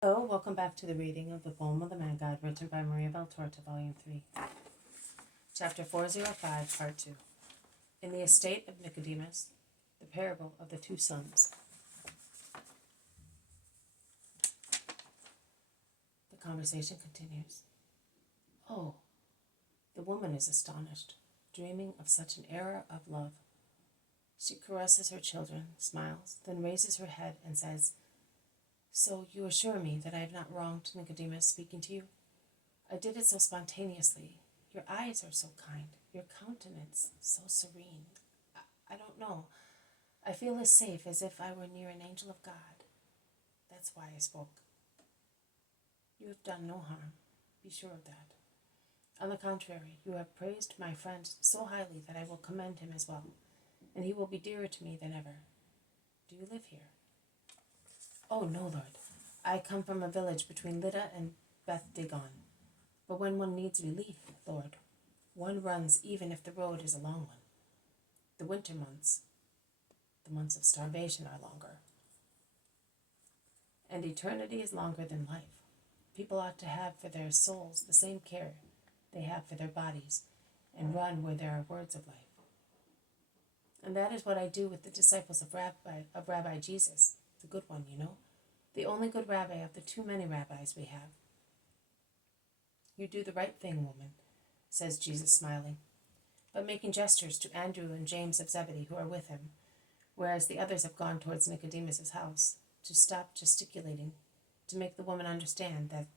Hello, welcome back to the reading of the poem of the Man God written by Maria Valtorta, Volume 3, Chapter 405, Part 2. In the estate of Nicodemus, the parable of the two sons. The conversation continues. Oh, the woman is astonished, dreaming of such an era of love. She caresses her children, smiles, then raises her head and says, "So you assure me that I have not wronged Nicodemus speaking to you? I did it so spontaneously. Your eyes are so kind, your countenance so serene. I don't know. I feel as safe as if I were near an angel of God. That's why I spoke. You have done no harm. Be sure of that. On the contrary, you have praised my friend so highly that I will commend him as well, and he will be dearer to me than ever. Do you live here?" "Oh, no, Lord. I come from a village between Lydda and Beth Dagon. But when one needs relief, Lord, one runs even if the road is a long one. The winter months, the months of starvation, are longer. And eternity is longer than life. People ought to have for their souls the same care they have for their bodies, and run where there are words of life. And that is what I do with the disciples of Rabbi Jesus, the good one, you know, the only good rabbi of the too many rabbis we have." "You do the right thing, woman," says Jesus, smiling, but making gestures to Andrew and James of Zebedee, who are with him, whereas the others have gone towards Nicodemus's house, to stop gesticulating, to make the woman understand that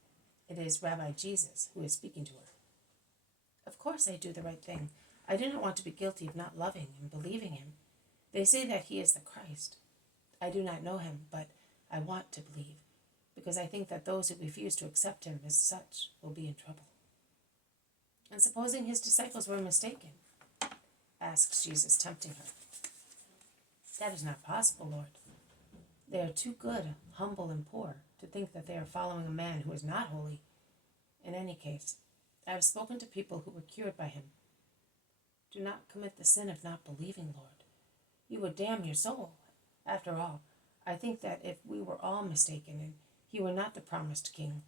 it is Rabbi Jesus who is speaking to her. "Of course I do the right thing. I do not want to be guilty of not loving and believing him. They say that he is the Christ. I do not know him, but I want to believe, because I think that those who refuse to accept him as such will be in trouble." "And supposing his disciples were mistaken?" asks Jesus, tempting her. "That is not possible, Lord. They are too good, humble, and poor to think that they are following a man who is not holy. In any case, I have spoken to people who were cured by him. Do not commit the sin of not believing, Lord. You would damn your soul. After all, I think that if we were all mistaken and he were not the promised king,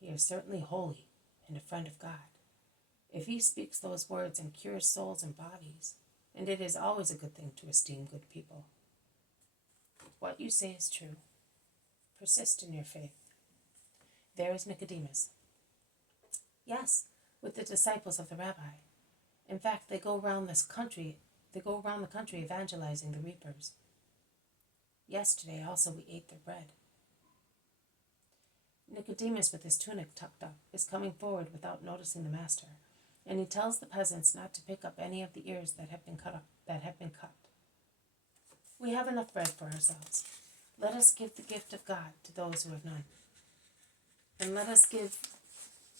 he is certainly holy and a friend of God. If he speaks those words and cures souls and bodies, and it is always a good thing to esteem good people. What you say is true. Persist in your faith." There is Nicodemus. "Yes, with the disciples of the rabbi. In fact, they go around the country evangelizing the reapers. Yesterday also we ate their bread." Nicodemus, with his tunic tucked up, is coming forward without noticing the master, and he tells the peasants not to pick up any of the ears that have been cut. "We have enough bread for ourselves. Let us give the gift of God to those who have none, and let us give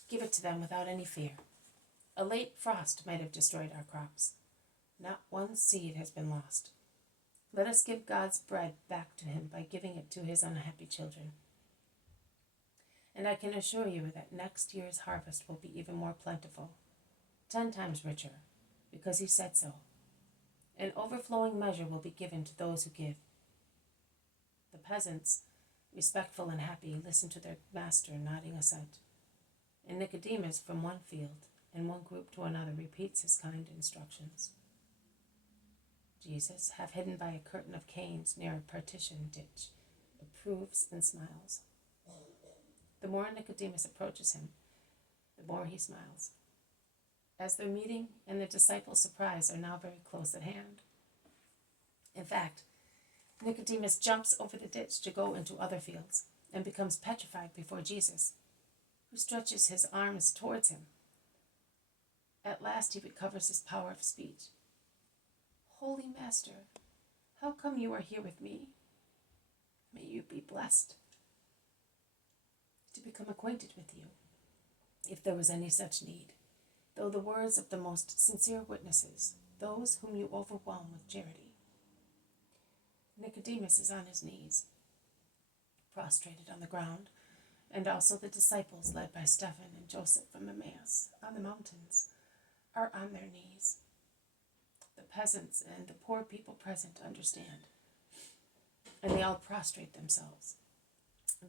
it to them without any fear. A late frost might have destroyed our crops. Not one seed has been lost. Let us give God's bread back to him by giving it to his unhappy children. And I can assure you that next year's harvest will be even more plentiful, 10 times richer, because he said so. An overflowing measure will be given to those who give." The peasants, respectful and happy, listen to their master, nodding assent. And Nicodemus, from one field and one group to another, repeats his kind instructions. Jesus, half hidden by a curtain of canes near a partition ditch, approves and smiles. The more Nicodemus approaches him, the more he smiles, as their meeting and the disciples' surprise are now very close at hand. In fact, Nicodemus jumps over the ditch to go into other fields and becomes petrified before Jesus, who stretches his arms towards him. At last he recovers his power of speech. "Holy Master, how come you are here with me? May you be blessed to become acquainted with you, if there was any such need, though the words of the most sincere witnesses, those whom you overwhelm with charity." Nicodemus is on his knees, prostrated on the ground, and also the disciples, led by Stephen and Joseph from Emmaus on the mountains, are on their knees. The peasants and the poor people present understand, and they all prostrate themselves.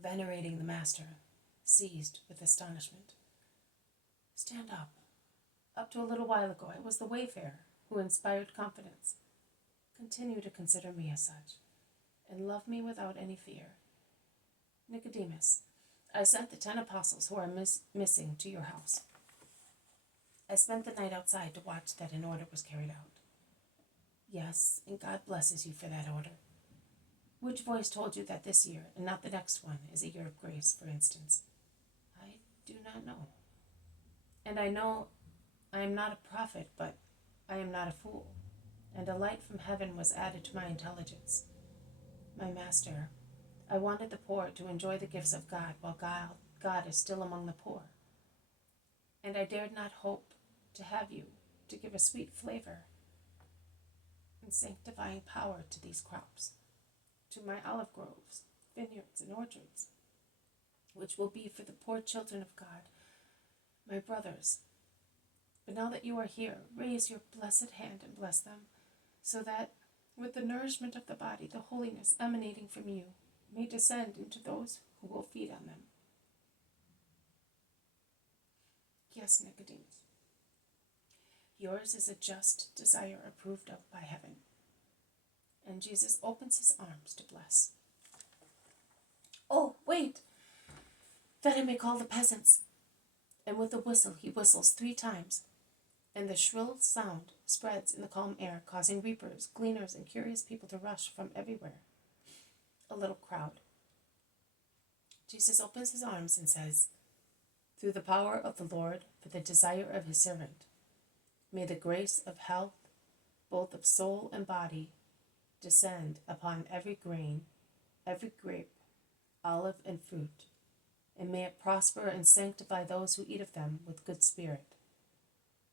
venerating the Master, seized with astonishment. Stand up. Up to a little while ago, I was the wayfarer who inspired confidence. Continue to consider me as such, and love me without any fear. Nicodemus, I sent the 10 apostles who are missing to your house. I spent the night outside to watch that an order was carried out. Yes, and God blesses you for that order. Which voice told you that this year, and not the next one, is a year of grace, for instance? I do not know. And I know I am not a prophet, but I am not a fool, and a light from heaven was added to my intelligence. My Master, I wanted the poor to enjoy the gifts of God while God is still among the poor. And I dared not hope to have you to give a sweet flavor and sanctifying power to these crops, to my olive groves, vineyards, and orchards, which will be for the poor children of God, my brothers. But now that you are here, raise your blessed hand and bless them, so that, with the nourishment of the body, the holiness emanating from you may descend into those who will feed on them. Yes, Nicodemus, yours is a just desire approved of by heaven. And Jesus opens his arms to bless. Oh, wait! That I may call the peasants. And with a whistle he whistles 3 times, and the shrill sound spreads in the calm air, causing reapers, gleaners, and curious people to rush from everywhere. A little crowd. Jesus opens his arms and says, through the power of the Lord, for the desire of his servant, may the grace of health, both of soul and body, descend upon every grain, every grape, olive, and fruit, and may it prosper and sanctify those who eat of them with good spirit,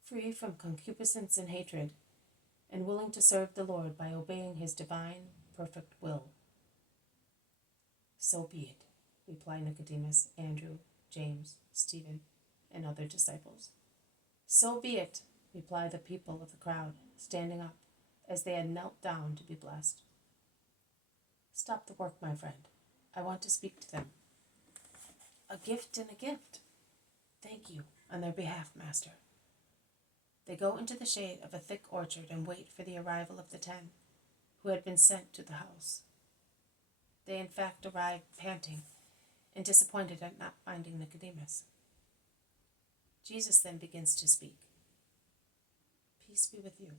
free from concupiscence and hatred, and willing to serve the Lord by obeying his divine, perfect will. So be it, replied Nicodemus, Andrew, James, Stephen, and other disciples. So be it, replied the people of the crowd, standing up, as they had knelt down to be blessed. Stop the work, my friend. I want to speak to them. A gift and a gift. Thank you, on their behalf, Master. They go into the shade of a thick orchard and wait for the arrival of the 10, who had been sent to the house. They in fact arrive panting and disappointed at not finding Nicodemus. Jesus then begins to speak. Peace be with you.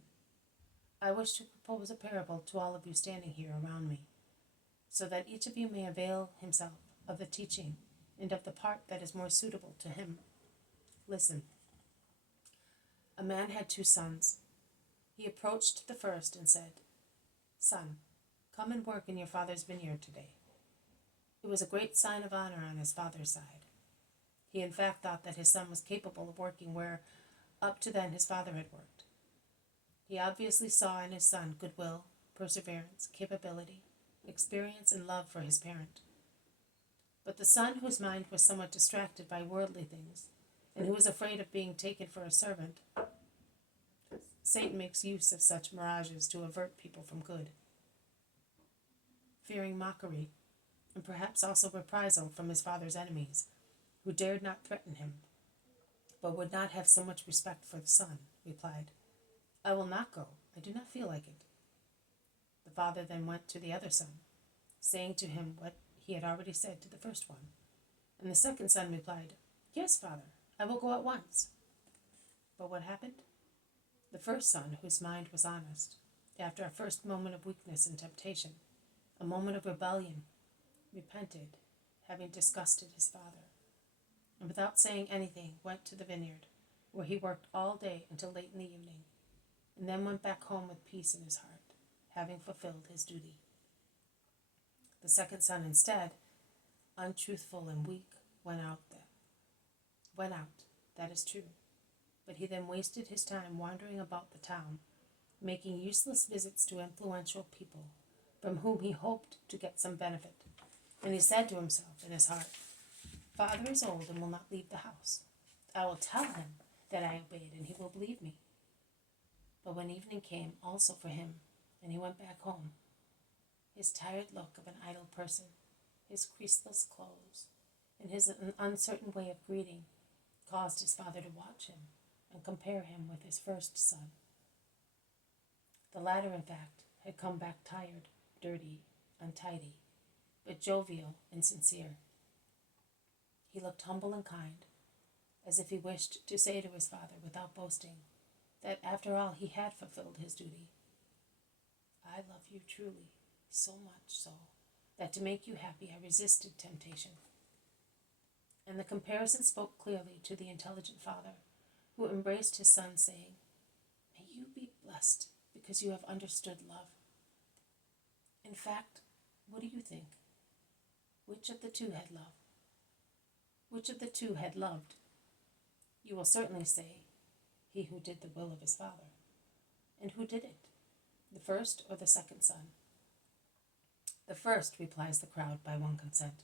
I wish to propose a parable to all of you standing here around me, so that each of you may avail himself of the teaching and of the part that is more suitable to him. Listen. A man had 2 sons. He approached the first and said, Son, come and work in your father's vineyard today. It was a great sign of honor on his father's side. He in fact thought that his son was capable of working where, up to then, his father had worked. He obviously saw in his son goodwill, perseverance, capability, experience, and love for his parent. But the son whose mind was somewhat distracted by worldly things, and who was afraid of being taken for a servant, Satan makes use of such mirages to avert people from good. Fearing mockery, and perhaps also reprisal from his father's enemies, who dared not threaten him, but would not have so much respect for the son, replied, I will not go. I do not feel like it. The father then went to the other son, saying to him what he had already said to the first one. And the second son replied, Yes, father, I will go at once. But what happened? The first son, whose mind was honest, after a first moment of weakness and temptation, a moment of rebellion, repented, having disgusted his father, and without saying anything went to the vineyard, where he worked all day until late in the evening, and then went back home with peace in his heart, having fulfilled his duty. The second son instead, untruthful and weak, went out, that is true, but he then wasted his time wandering about the town, making useless visits to influential people, from whom he hoped to get some benefit. And he said to himself in his heart, Father is old and will not leave the house. I will tell him that I obeyed, and he will believe me. But when evening came also for him, and he went back home, his tired look of an idle person, his creaseless clothes, and his uncertain way of greeting caused his father to watch him and compare him with his first son. The latter, in fact, had come back tired, dirty, untidy, but jovial and sincere. He looked humble and kind, as if he wished to say to his father without boasting that after all he had fulfilled his duty. I love you truly, so much so that to make you happy I resisted temptation. And the comparison spoke clearly to the intelligent father, who embraced his son, saying, May you be blessed because you have understood love. In fact, what do you think? Which of the two had love? Which of the two had loved? You will certainly say, he who did the will of his father. And who did it? The first or the second son? The first, replies the crowd by one consent.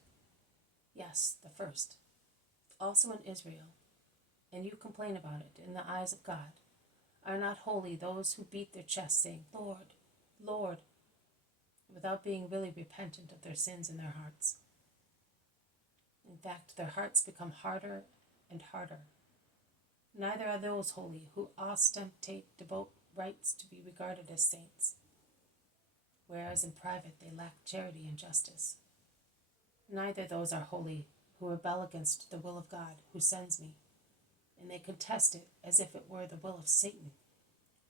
Yes, the first. Also in Israel, and you complain about it in the eyes of God, are not holy those who beat their chests, saying, Lord, Lord, without being really repentant of their sins in their hearts. In fact, their hearts become harder and harder. Neither are those holy who ostentate devout rites to be regarded as saints, whereas in private they lack charity and justice. Neither those are holy who rebel against the will of God who sends me, and they contest it as if it were the will of Satan,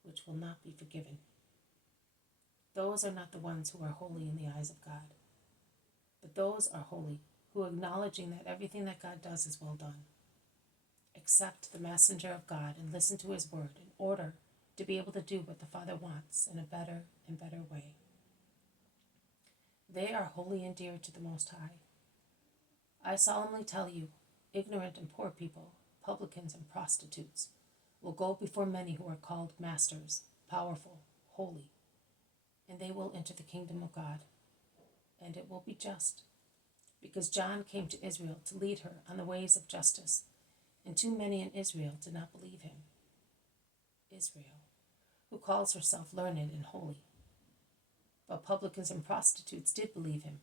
which will not be forgiven. Those are not the ones who are holy in the eyes of God, but those are holy who, acknowledging that everything that God does is well done, accept the messenger of God and listen to his word in order to be able to do what the Father wants in a better and better way. They are holy and dear to the Most High. I solemnly tell you, ignorant and poor people, publicans and prostitutes, will go before many who are called masters, powerful, holy, and they will enter the kingdom of God. And it will be just, because John came to Israel to lead her on the ways of justice, and too many in Israel did not believe him. Israel, who calls herself learned and holy. But publicans and prostitutes did believe him,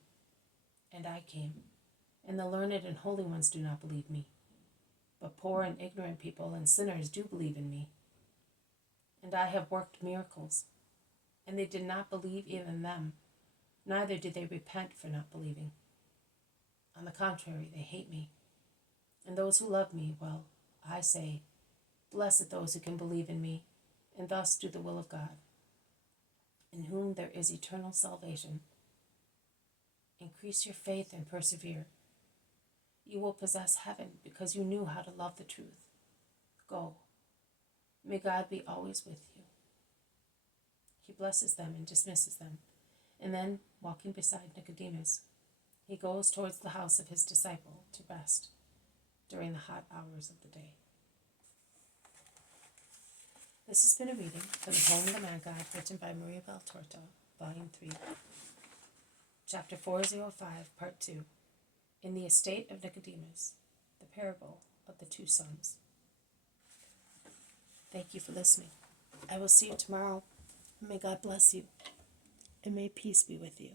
and I came, and the learned and holy ones do not believe me. But poor and ignorant people and sinners do believe in me. And I have worked miracles, and they did not believe even them, neither did they repent for not believing. On the contrary, they hate me. And those who love me, well, I say, blessed those who can believe in me, and thus do the will of God, in whom there is eternal salvation. Increase your faith and persevere. You will possess heaven because you knew how to love the truth. Go. May God be always with you. He blesses them and dismisses them, and then, walking beside Nicodemus, he goes towards the house of his disciple to rest during the hot hours of the day. This has been a reading from the poem of the Man God, written by Maria Valtorta, Volume 3, Chapter 405, Part 2, In the Estate of Nicodemus, the Parable of the Two Sons. Thank you for listening. I will see you tomorrow. May God bless you, and may peace be with you.